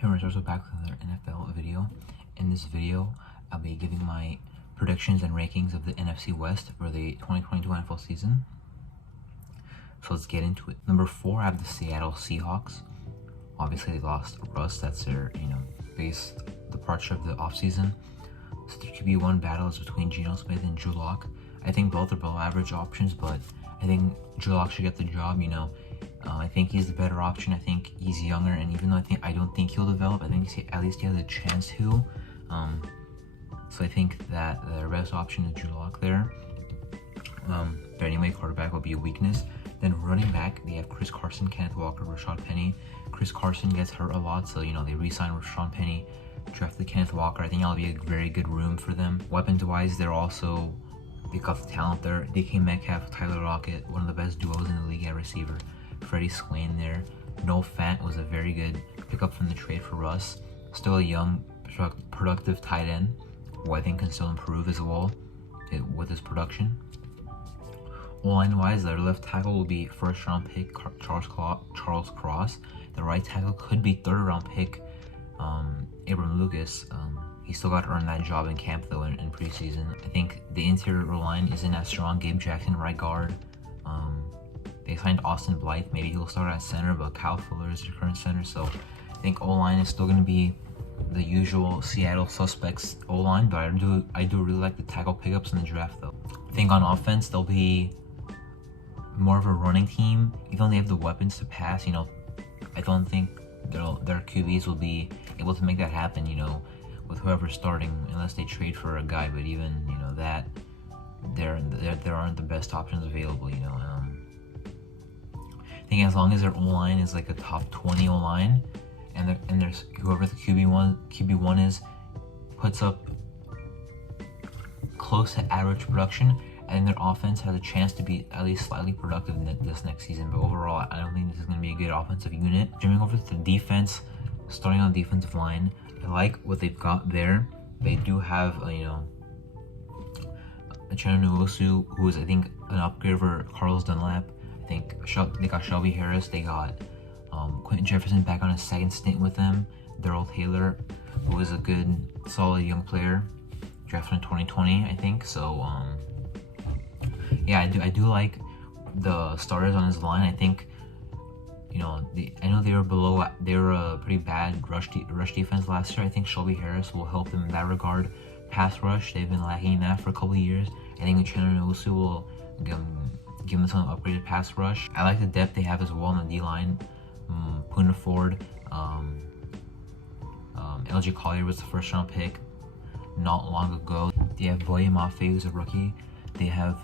Hey, we're also back with another NFL video. In this video, I'll be giving my predictions and rankings of the NFC West for the 2022 NFL season. So let's get into it. Number 4, I have the Seattle Seahawks. Obviously, they lost Russ. That's their, biggest departure of the offseason. So the QB1 battle is between Geno Smith and Drew Lock. I think both are below average options, but I think Drew Lock should get the job, I think he's the better option. I think he's younger, and even though I don't think he'll develop, I think at least he has a chance to. So I think that the best option is Drew Lock there. But anyway, quarterback will be a weakness. Then running back, they have Chris Carson, Kenneth Walker, Rashad Penny. Chris Carson gets hurt a lot, so they re-signed Rashad Penny, drafted Kenneth Walker. I think that'll be a very good room for them. Weapons-wise, they got the talent there. DK Metcalf, Tyler Lockett, one of the best duos in the league at receiver. Freddie Swain there. Noah Fant was a very good pickup from the trade for Russ. Still a young, productive tight end, who I think can still improve as well with his production. O-line wise, their left tackle will be first round pick Charles Cross. The right tackle could be third round pick Abram Lucas. He still got to earn that job in camp though in preseason. I think the interior line isn't as strong. Gabe Jackson, right guard. They signed Austin Blythe. Maybe he'll start at center, but Kyle Fuller is your current center. So I think O-line is still going to be the usual Seattle suspects O-line, but I do really like the tackle pickups in the draft though. I think on offense they'll be more of a running team. Even though they have the weapons to pass, I don't think their QBs will be able to make that happen, with whoever's starting, unless they trade for a guy. But even that there aren't the best options available. I think as long as their O-line is like a top 20 O-line, and there's whoever the QB1 is puts up close to average production, and their offense has a chance to be at least slightly productive this next season. But overall, I don't think this is going to be a good offensive unit. Jumping over to the defense, starting on the defensive line, I like what they've got there. They do have a Chandler Nwosu, who is I think an upgrade over Carlos Dunlap. I think they got Shelby Harris. They got Quentin Jefferson back on his second stint with them. Darrell Taylor, who is a good, solid young player, drafted in 2020, I think. So yeah, I do like the starters on his line. I think I know they were a pretty bad rush defense last year. I think Shelby Harris will help them in that regard. Pass rush, they've been lacking in that for a couple of years. I think Chandler Nwosu will give them some upgraded pass rush. I like the depth they have as well on the D-line. Poona Ford, LG Collier was the first round pick not long ago. They have Boye Mafe, who's a rookie. They have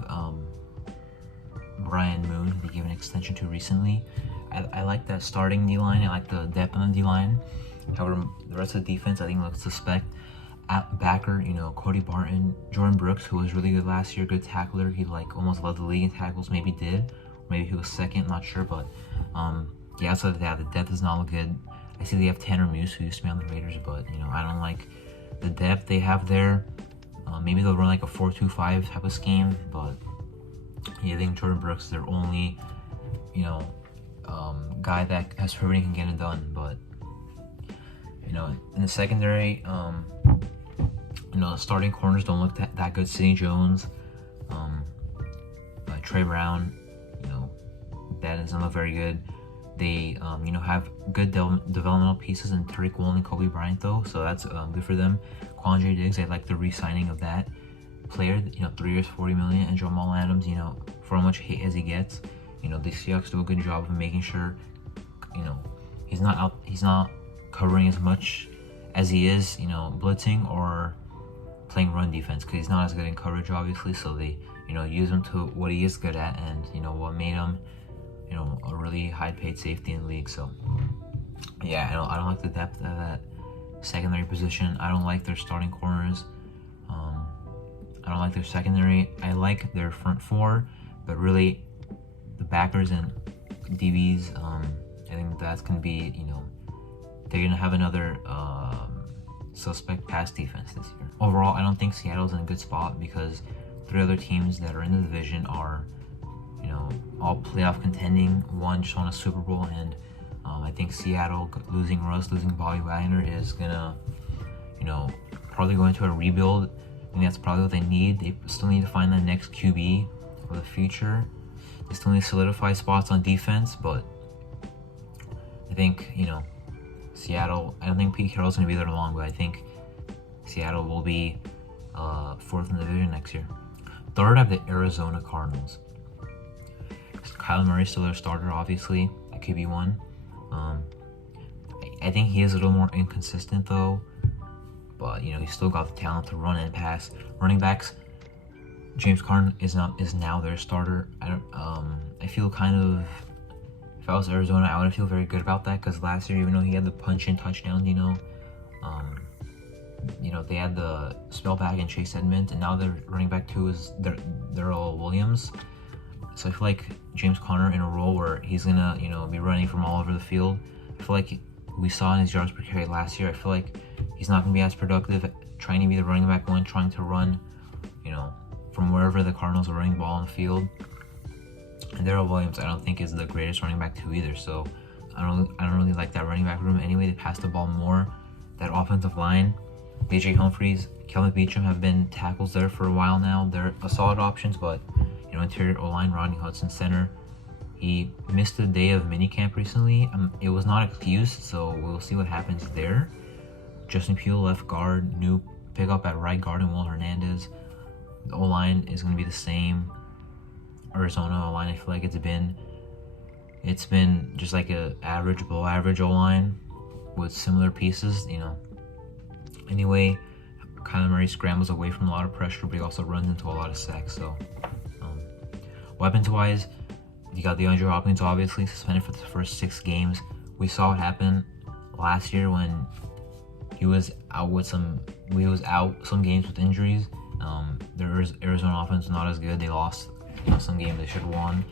Brian Moon, who they gave an extension to recently. I like that starting D-line. I like the depth on the D-line. However, the rest of the defense I think looks suspect. At backer, Cody Barton, Jordan Brooks, who was really good last year, good tackler. He almost led the league in tackles, maybe did. Maybe he was second, not sure, but yeah, outside of that, the depth does not look good. I see they have Tanner Muse, who used to be on the Raiders, but I don't like the depth they have there. Maybe they'll run like a 4-2-5 type of scheme, but yeah, I think Jordan Brooks is their only, guy that has proven he can get it done. But in the secondary, starting corners don't look that good. Sidney Jones, Trey Brown, that doesn't look very good. They, have good developmental pieces in Tariq Woolen and Kobe Bryant though, so that's good for them. Quandre Diggs, I like the re-signing of that player. 3 years, $40 million, and Jamal Adams, for how much hate as he gets, the Seahawks do a good job of making sure, he's not covering as much as he is, blitzing or playing run defense, because he's not as good in coverage, obviously. So they, use him to what he is good at, and what made him, a really high-paid safety in the league. So yeah, I don't like the depth of that secondary position. I don't like their starting corners. I don't like their secondary. I like their front four, but really the backers and DBs, I think that's gonna be, they're gonna have another suspect pass defense this year. Overall, I don't think Seattle's in a good spot because 3 other teams that are in the division are, all playoff contending. One just won a Super Bowl, and I think Seattle losing Russ, losing Bobby Wagner is gonna, probably go into a rebuild. I think that's probably what they need. They still need to find that next QB for the future. They still need to solidify spots on defense, but I think, Seattle, I don't think Pete Carroll's going to be there long, but I think Seattle will be 4th in the division next year. Third, I have the Arizona Cardinals. Kyler Murray's still their starter, obviously, at QB1. I think he is a little more inconsistent, though, but, he's still got the talent to run and pass. Running backs, James Conner is now their starter. I feel kind of, if I was Arizona, I wouldn't feel very good about that, because last year, even though he had the punch-in touchdown, they had the spellback and Chase Edmonds, and now their running back 2 is Darrell Williams. So I feel like James Conner in a role where he's gonna, be running from all over the field. I feel like we saw in his yards per carry last year. I feel like he's not gonna be as productive trying to be the running back 1, trying to run, from wherever the Cardinals are running the ball on the field. And Darrell Williams, I don't think is the greatest running back 2 either. So I don't really like that running back room anyway. They pass the ball more. That offensive line, AJ Humphries, Kelvin Beachum have been tackles there for a while now. They're solid options, but interior O-line, Rodney Hudson, center. He missed a day of minicamp recently. It was not excused, so we'll see what happens there. Justin Pugh, left guard, new pickup at right guard, and Will Hernandez. The O-line is going to be the same. Arizona O-line, I feel like it's been just like a average, below average O-line with similar pieces, Anyway, Kyler Murray scrambles away from a lot of pressure, but he also runs into a lot of sacks. So, weapons-wise, you got DeAndre Hopkins, obviously suspended for the first 6 games. We saw it happen last year when he was out some games with injuries. The Arizona offense was not as good. They lost some games they should have won.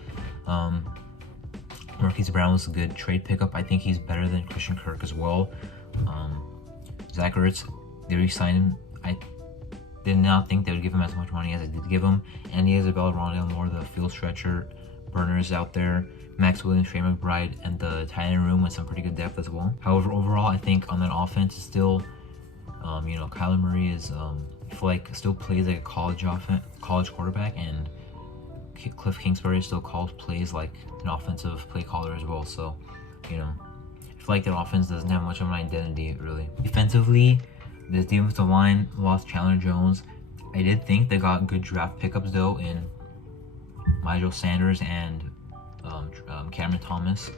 Marquise Brown was a good trade pickup. I think he's better than Christian Kirk as well. Zach Ertz, they re-signed him. I did not think they would give him as much money as they did give him. And he has Isabella, Rondale Moore, the field stretcher burners out there. Max Williams, Trey McBride, and the tight end room with some pretty good depth as well. However, overall, I think on that offense, still, Kyler Murray is, I feel like, still plays like a college quarterback, and Cliff Kingsbury still calls plays like an offensive play caller as well. So, I feel like that offense doesn't have much of an identity, really. Defensively, this defensive line lost Chandler Jones. I did think they got good draft pickups, though, in Nigel Sanders and Cameron Thomas.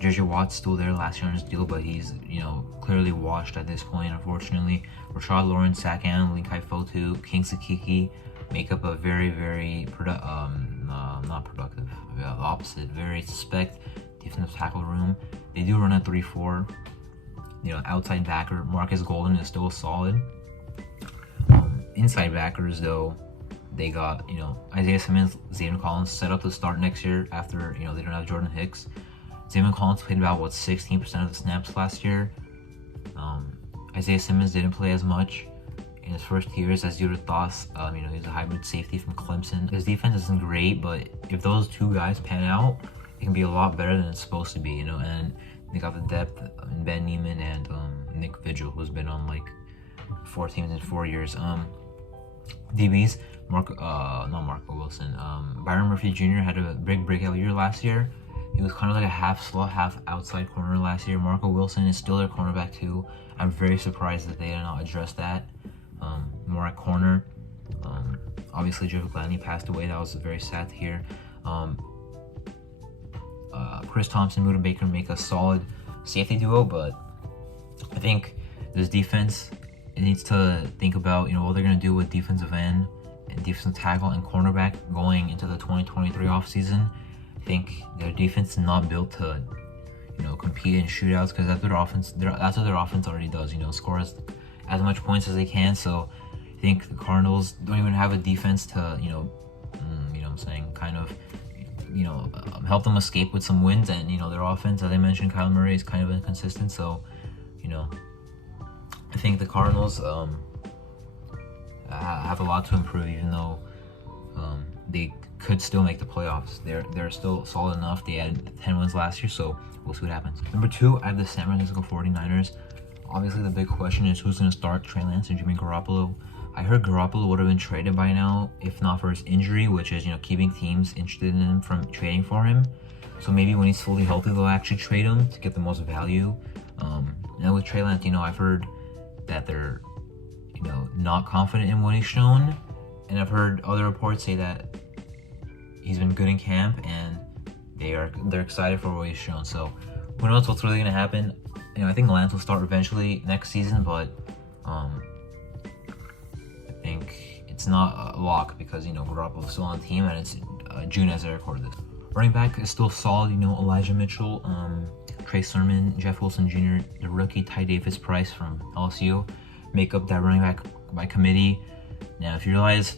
JJ Watt's still there last year on his deal, but he's, clearly washed at this point, unfortunately. Rashad Lawrence, Zach Allen, Linkai Fotu, Kingsley Kiki make up a very, very not productive, the opposite, very suspect defensive tackle room. They do run a 3-4. Outside backer Marcus Golden is still solid. Inside backers, though, they got Isaiah Simmons, Zayden Collins set up to start next year after they don't have Jordan Hicks. Zayden Collins played about 16% of the snaps last year. Isaiah Simmons didn't play as much in his first years as you would have thought. He's a hybrid safety from Clemson. His defense isn't great, but if those 2 guys pan out, it can be a lot better than it's supposed to be, and they got the depth in Ben Neiman and Nick Vigil, who's been on 4 teams in 4 years. DBs, not Marco Wilson. Byron Murphy Jr. had a big breakout year last year. He was kind of like a half slot, half outside corner last year. Marco Wilson is still their cornerback too. I'm very surprised that they did not address that more at corner. Obviously, Joe Gladney passed away. That was very sad to hear. Chris Thompson, Muda Baker make a solid safety duo, but I think this defense, it needs to think about what they're going to do with defensive end and defensive tackle and cornerback going into the 2023 offseason. I think their defense is not built to compete in shootouts, because that's what their offense already does, score as much points as they can. So I think the Cardinals don't even have a defense to kind of help them escape with some wins. And their offense, as I mentioned, Kyler Murray is kind of inconsistent. So I think the Cardinals have a lot to improve, even though they could still make the playoffs. They're still solid enough. They had 10 wins last year, so we'll see what happens. Number 2, I have the San Francisco 49ers. Obviously, the big question is who's going to start, Trey Lance or Jimmy Garoppolo. I heard Garoppolo would have been traded by now, if not for his injury, which is, keeping teams interested in him from trading for him. So maybe when he's fully healthy, they'll actually trade him to get the most value. Now with Trey Lance, I've heard that they're, not confident in what he's shown. And I've heard other reports say that he's been good in camp and they're excited for what he's shown. So who knows what's really going to happen. I think Lance will start eventually next season, but I think it's not a lock because, Garoppolo's still on the team and it's June as I record this. Running back is still solid, Elijah Mitchell, Trey Sermon, Jeff Wilson Jr., the rookie Ty Davis Price from LSU make up that running back by committee. Now, if you realize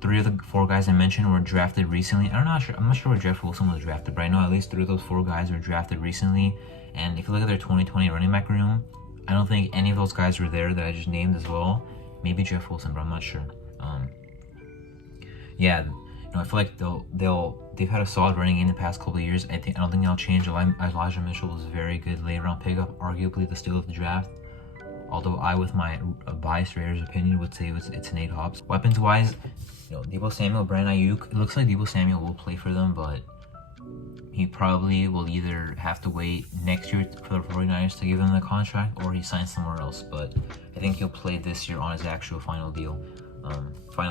3 of the 4 guys I mentioned were drafted recently. I'm not sure where Jeff Wilson was drafted, but I know at least 3 of those 4 guys were drafted recently. And if you look at their 2020 running back room, I don't think any of those guys were there that I just named as well. Maybe Jeff Wilson, but I'm not sure. I feel like they've had a solid running game the past couple of years. I don't think they'll change. Elijah Mitchell was a very good late round pickup, arguably the steal of the draft. Although I, with my biased Raiders opinion, would say it's Nate Hobbs. Weapons wise, Deebo Samuel, Brandon Ayuk. It looks like Deebo Samuel will play for them, but he probably will either have to wait next year for the 49ers to give him the contract, or he signs somewhere else. But I think he'll play this year on his actual final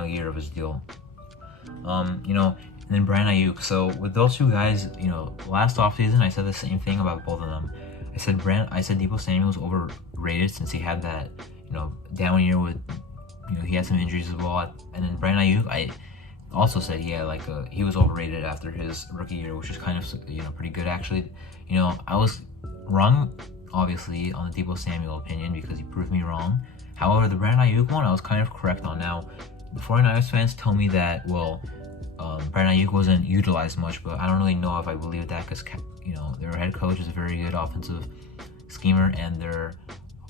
year of his deal. And then Brandon Ayuk. So with those 2 guys, last offseason I said the same thing about both of them. I said Deebo Samuel was overrated since he had that, down year with, he had some injuries as well. And then Brandon Ayuk, I also said he was overrated after his rookie year, which is kind of, pretty good actually. I was wrong, obviously, on the Deebo Samuel opinion because he proved me wrong. However, the Brandon Ayuk one, I was kind of correct on. Now, the 49ers fans tell me that, Brandon Ayuk wasn't utilized much, but I don't really know if I believe that because, their head coach is a very good offensive schemer and their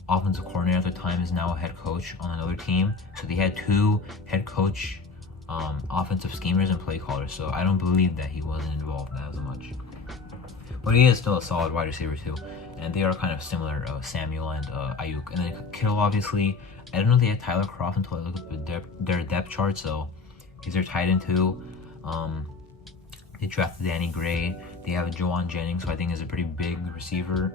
offensive coordinator at the time is now a head coach on another team. So they had 2 head coach offensive schemers and play callers. So I don't believe that he wasn't involved as much. But he is still a solid wide receiver too. And they are kind of similar, Samuel and Ayuk. And then Kittle, obviously, I didn't know they had Tyler Kroft until I looked at their depth chart. So he's their tight end too. They drafted Danny Gray. They have Juwan Jennings, who I think is a pretty big receiver.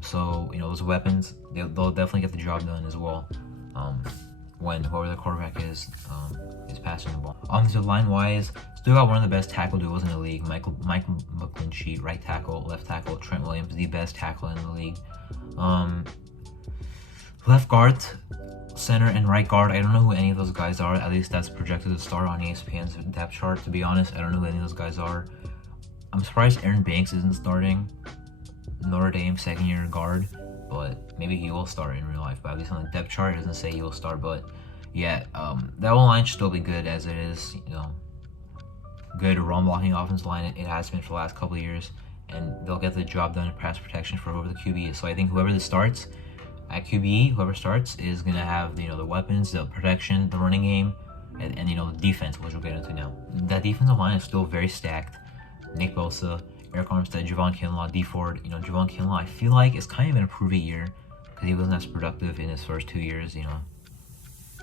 So those weapons, they'll definitely get the job done as well. When whoever the quarterback is passing the ball. Offensive line wise, still got one of the best tackle duos in the league. Michael McGlinchey, right tackle, left tackle. Trent Williams, the best tackle in the league. Left guard, center, and right guard, I don't know who any of those guys are. At least that's projected to start on ESPN's depth chart. To be honest, I don't know who any of those guys are. I'm surprised Aaron Banks isn't starting. Notre Dame second-year guard, but maybe he will start in real life. But at least on the depth chart, it doesn't say he will start. But yeah, that O-line should still be good as it is. Good run-blocking offensive line. It has been for the last couple of years, and they'll get the job done in pass protection for whoever the QB is. So I think whoever starts at QB, whoever starts is gonna have the weapons, the protection, the running game, and the defense, which we'll get into now. That defensive line is still very stacked. Nick Bosa, Eric Armstead, Javon Kinlaw, D Ford. Javon Kinlaw, I feel like it's kind of an improving year because he wasn't as productive in his first 2 years.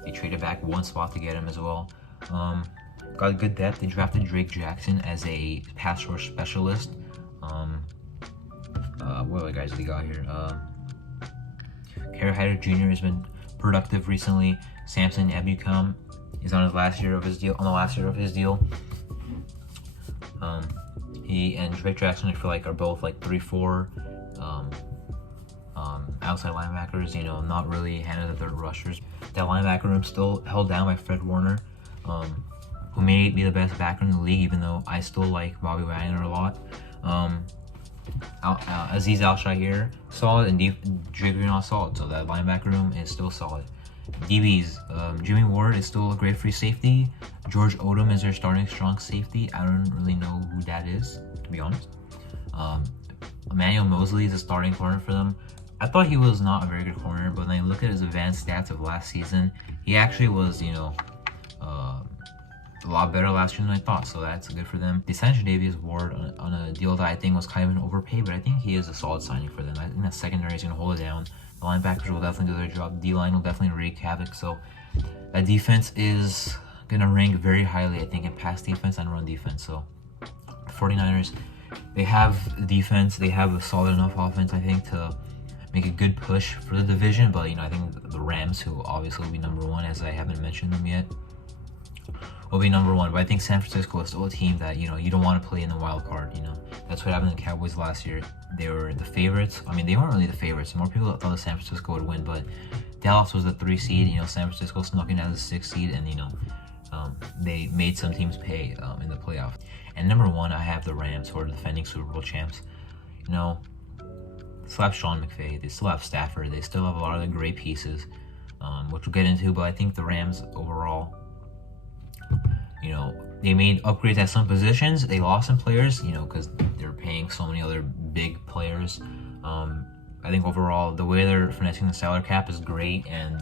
They traded back 1 spot to get him as well. Got good depth. They drafted Drake Jackson as a pass rush specialist. What other guys they got here? Kerry Hyder Jr. has been productive recently. Samson Ebukam is on the last year of his deal. He and Drake Jackson, I feel like, are both like 3-4 outside linebackers. Not really handed to their rushers. That linebacker room still held down by Fred Warner, who may be the best backer in the league, even though I still like Bobby Wagner a lot. Aziz Al-Shahir, solid, and Dre Greenlaw, solid. So that linebacker room is still solid. DBs, Jimmy Ward is still a great free safety. George Odom is their starting strong safety. I don't really know who that is, to be honest. Emmanuel Mosley is a starting corner for them. I thought he was not a very good corner, but when I look at his advanced stats of last season, he actually was, a lot better last year than I thought, so that's good for them. They signed Tre'Davious Ward on a deal that I think was kind of an overpay, but I think he is a solid signing for them. I think that secondary is going to hold it down. The linebackers will definitely do their job. D-line will definitely wreak havoc, so that defense is going to rank very highly, I think, in pass defense and run defense. So 49ers, they have defense, they have a solid enough offense, I think, to make a good push for the division. But I think the Rams, who obviously will be number one, as I haven't mentioned them yet, will be number one. But I think San Francisco is still a team that you don't want to play in the wild card. That's what happened to the Cowboys last year. They were the favorites. I mean, they weren't really the favorites. More people thought that San Francisco would win, but Dallas was the 3 seed. San Francisco snuck in as a 6 seed, and they made some teams pay in the playoff. And number one, I have the Rams, who are the defending Super Bowl champs. Still have Sean McVay, they still have Stafford, they still have a lot of the great pieces, which we'll get into. But I think the Rams overall, they made upgrades at some positions. They lost some players, because they're paying so many other big players. I think overall, the way they're finessing the salary cap is great, and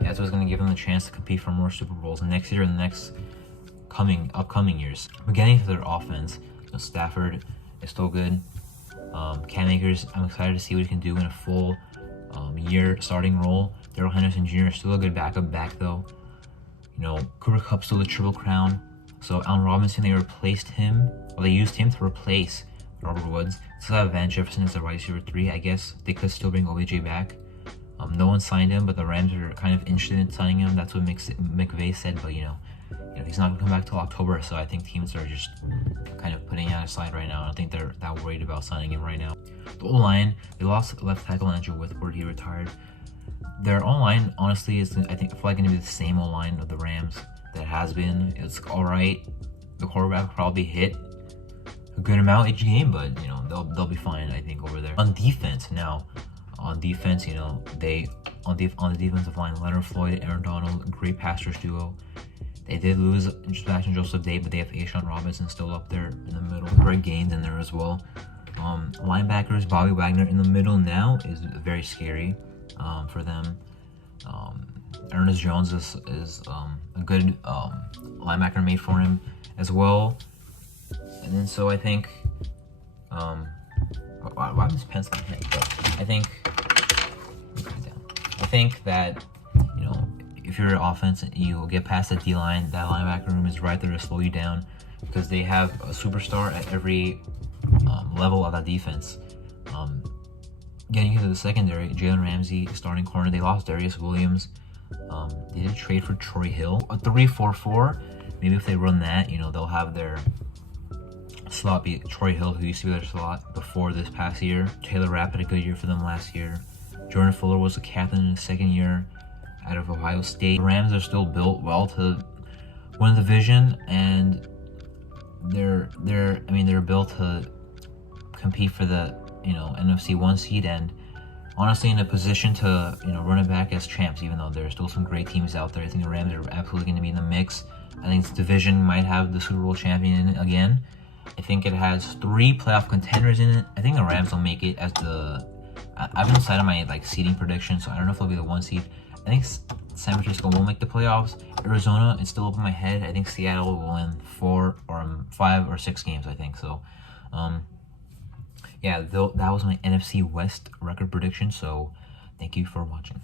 that's what's going to give them the chance to compete for more Super Bowls next year and the next upcoming years. But getting to their offense, Stafford is still good. Cam Akers, I'm excited to see what he can do in a full year starting role. Darrell Henderson Jr. is still a good backup back, though. Cooper Kupp's still the Triple Crown. So Allen Robinson, they replaced him, or they used him to replace Robert Woods. Still have Van Jefferson as the wide receiver 3. I guess they could still bring OBJ back. No one signed him, but the Rams are kind of interested in signing him. That's what McVay said, but he's not going to come back till October, so I think teams are just kind of putting it aside right now. I don't think they're that worried about signing him right now. The O-line, they lost left tackle Andrew Whitworth. He retired. Their O-line, honestly, is I feel like going to be the same O-line of the Rams that has been. It's all right. The quarterback will probably hit a good amount each game, but they'll be fine, I think, over there. On defense, on the defensive line, Leonard Floyd, Aaron Donald, great pass rush duo. They did lose Sebastian Joseph Day, but they have Ashawn Robinson still up there in the middle. Greg Gaines in there as well. Linebackers, Bobby Wagner in the middle now is very scary for them. Ernest Jones is a good linebacker made for him as well. And then so I think, why this pencil on here? I think that if you're an offense, you get past the D-line, that linebacker room is right there to slow you down, because they have a superstar at every level of that defense. Getting into the secondary, Jalen Ramsey, starting corner. They lost Darius Williams. They did trade for Troy Hill. A 3-4-4. Maybe if they run that, they'll have their slot be Troy Hill, who used to be their slot before this past year. Taylor Rapp had a good year for them last year. Jordan Fuller was a captain in his second year out of Ohio State. The Rams are still built well to win the division, and they're built to compete for the NFC 1 seed, and honestly in a position to run it back as champs, even though there's still some great teams out there. I think the Rams are absolutely going to be in the mix. I think this division might have the Super Bowl champion in it again. I think it has 3 playoff contenders in it. I think the Rams will make it as I haven't decided my seeding prediction, so I don't know if it'll be the 1 seed. I think San Francisco will make the playoffs. Arizona, it's still up in my head. I think Seattle will win 4 or 5 or 6 games, I think. So, yeah, that was my NFC West record prediction. So, thank you for watching.